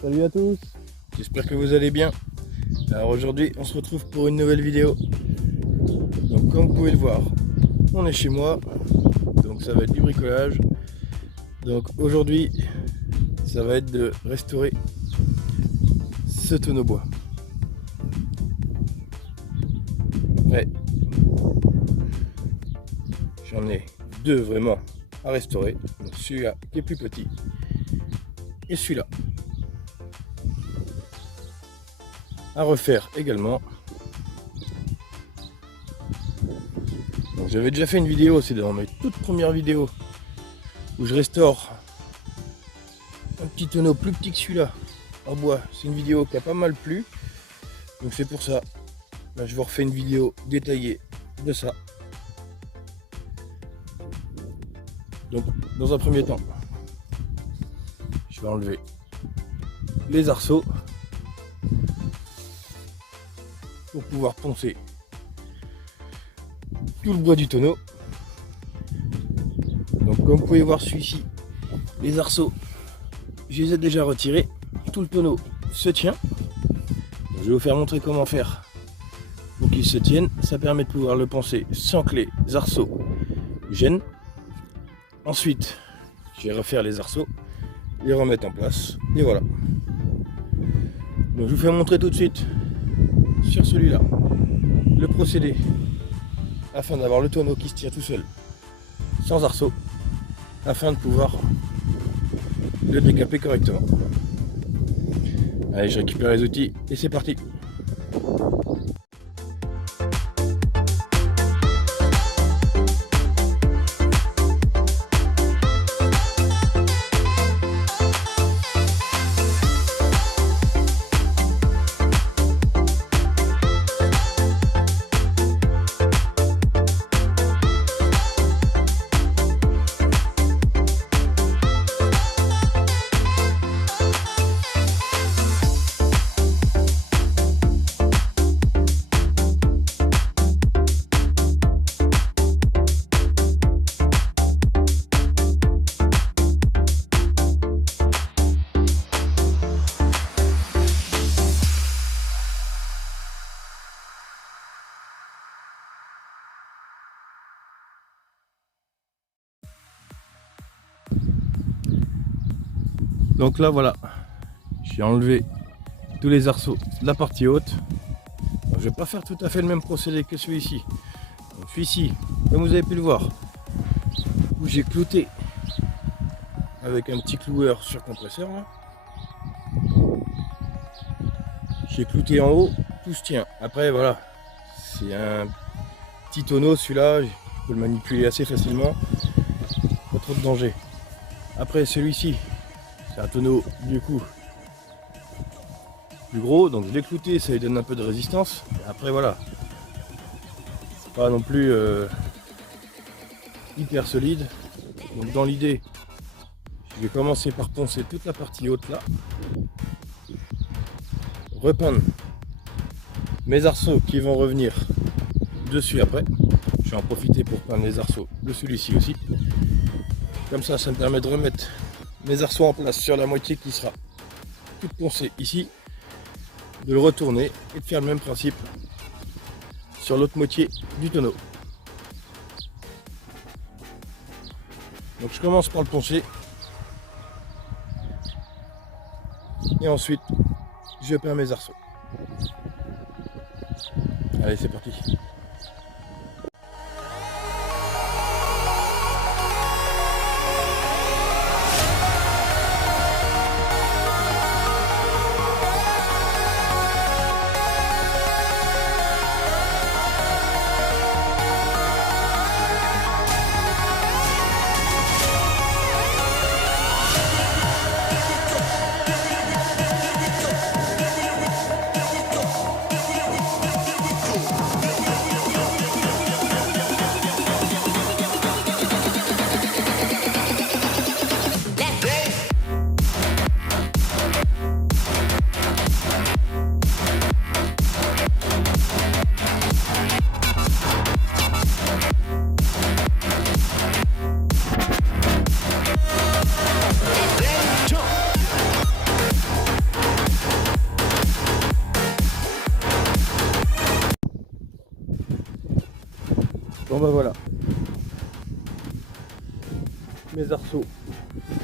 Salut à tous, j'espère que vous allez bien. Alors aujourd'hui on se retrouve pour une nouvelle vidéo. Donc comme vous pouvez le voir, on est chez moi, donc ça va être du bricolage. Donc aujourd'hui ça va être de restaurer ce tonneau bois. Ouais, j'en ai deux vraiment à restaurer. Donc celui-là qui est plus petit et celui-là à refaire également. Donc j'avais déjà fait une vidéo, c'est dans mes toutes premières vidéos où je restaure un petit tonneau plus petit que celui-là en bois. C'est une vidéo qui a pas mal plu, donc c'est pour ça là, je vous refais une vidéo détaillée de ça. Donc dans un premier temps je vais enlever les arceaux pour pouvoir poncer tout le bois du tonneau. Donc comme vous pouvez voir, celui-ci, les arceaux, je les ai déjà retirés. Tout le tonneau se tient. Donc, je vais vous faire montrer comment faire pour qu'il se tienne. Ça permet de pouvoir le poncer sans que les arceaux gênent. Ensuite, je vais refaire les arceaux, les remettre en place. Et voilà. Donc je vous fais montrer tout de suite sur celui-là le procédé afin d'avoir le tonneau qui se tient tout seul sans arceaux, afin de pouvoir le décaper correctement. Allez, je récupère les outils et c'est parti. Donc là voilà, j'ai enlevé tous les arceaux de la partie haute. Donc, je vais pas faire tout à fait le même procédé que celui-ci. Celui-ci, comme vous avez pu le voir, où j'ai clouté avec un petit cloueur sur compresseur. J'ai clouté en haut, tout se tient. Après voilà, c'est un petit tonneau, celui-là, je peux le manipuler assez facilement, pas trop de danger. Après celui-ci, c'est un tonneau du coup plus gros, donc je l'ai clouté, ça lui donne un peu de résistance. Et après voilà, c'est pas non plus hyper solide. Donc dans l'idée, je vais commencer par poncer toute la partie haute là, repeindre mes arceaux qui vont revenir dessus après. Je vais en profiter pour peindre les arceaux de celui-ci aussi. Comme ça, ça me permet de remettre mes arceaux en place sur la moitié qui sera toute poncée ici, de le retourner et de faire le même principe sur l'autre moitié du tonneau. Donc je commence par le poncer et ensuite je peins mes arceaux. Allez, c'est parti. Bon bah voilà. Mes arceaux,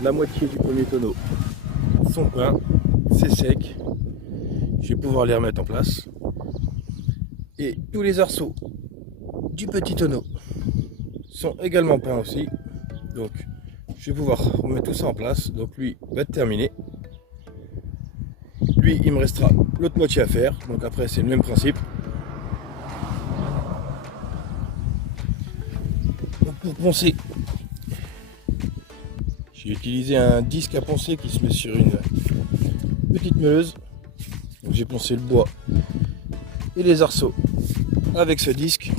la moitié du premier tonneau sont peints, c'est sec. Je vais pouvoir les remettre en place. Et tous les arceaux du petit tonneau sont également peints aussi. Donc je vais pouvoir remettre tout ça en place. Donc lui va être terminé. Lui il me restera l'autre moitié à faire. Donc après c'est le même principe. Donc pour poncer, j'ai utilisé un disque à poncer qui se met sur une petite meuleuse. Donc j'ai poncé le bois et les arceaux avec ce disque,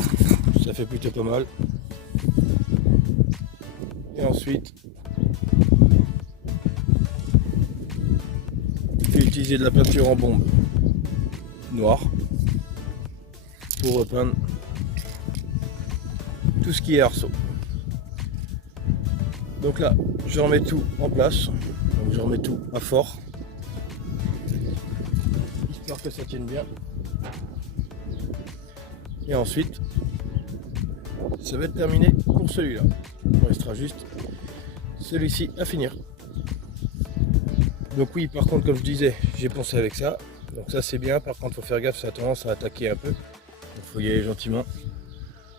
ça fait plutôt pas mal. Et ensuite j'ai utilisé de la peinture en bombe noire pour repeindre tout ce qui est arceau. Donc là je remets tout en place, donc je remets tout à fort histoire que ça tienne bien. Et ensuite ça va être terminé pour celui-là. Il restera juste celui-ci à finir. Donc oui, par contre, comme je disais, j'ai poncé avec ça. Donc ça c'est bien, par contre faut faire gaffe, ça a tendance à attaquer un peu. Il faut y aller gentiment.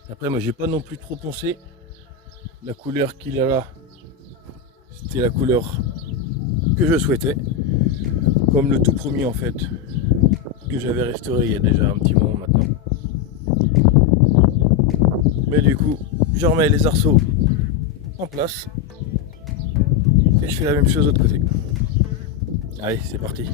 Après moi j'ai pas non plus trop poncé. La couleur qu'il a là, c'était la couleur que je souhaitais. Comme le tout premier en fait, que j'avais restauré il y a déjà un petit moment maintenant. Mais du coup, je remets les arceaux en place. Et je fais la même chose de l'autre côté. Allez, c'est parti.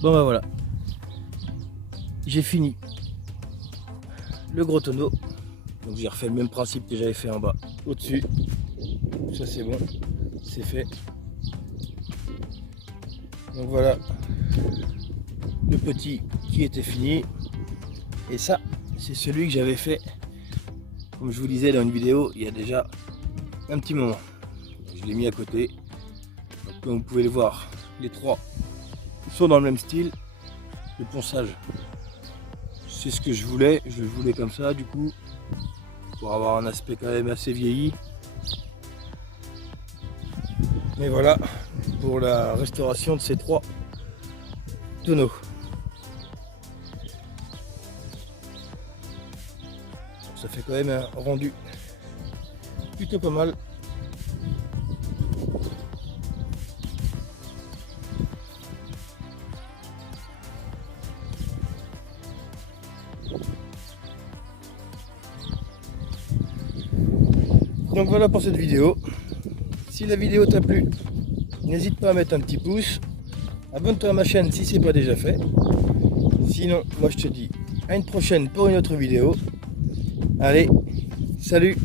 Bon bah voilà, j'ai fini le gros tonneau. Donc j'ai refait le même principe que j'avais fait en bas au-dessus. Ça c'est bon, c'est fait. Donc voilà le petit qui était fini. Et ça c'est celui que j'avais fait, comme je vous disais dans une vidéo, il y a déjà un petit moment. Je l'ai mis à côté. Donc, comme vous pouvez le voir, les trois sont dans le même style. Le ponçage, c'est ce que je voulais le voulais comme ça du coup, pour avoir un aspect quand même assez vieilli. Mais voilà pour la restauration de ces trois tonneaux. Ça fait quand même un rendu plutôt pas mal. Donc voilà pour cette vidéo. Si la vidéo t'a plu, n'hésite pas à mettre un petit pouce. Abonne-toi à ma chaîne si ce n'est pas déjà fait. Sinon, moi je te dis à une prochaine pour une autre vidéo. Allez, salut!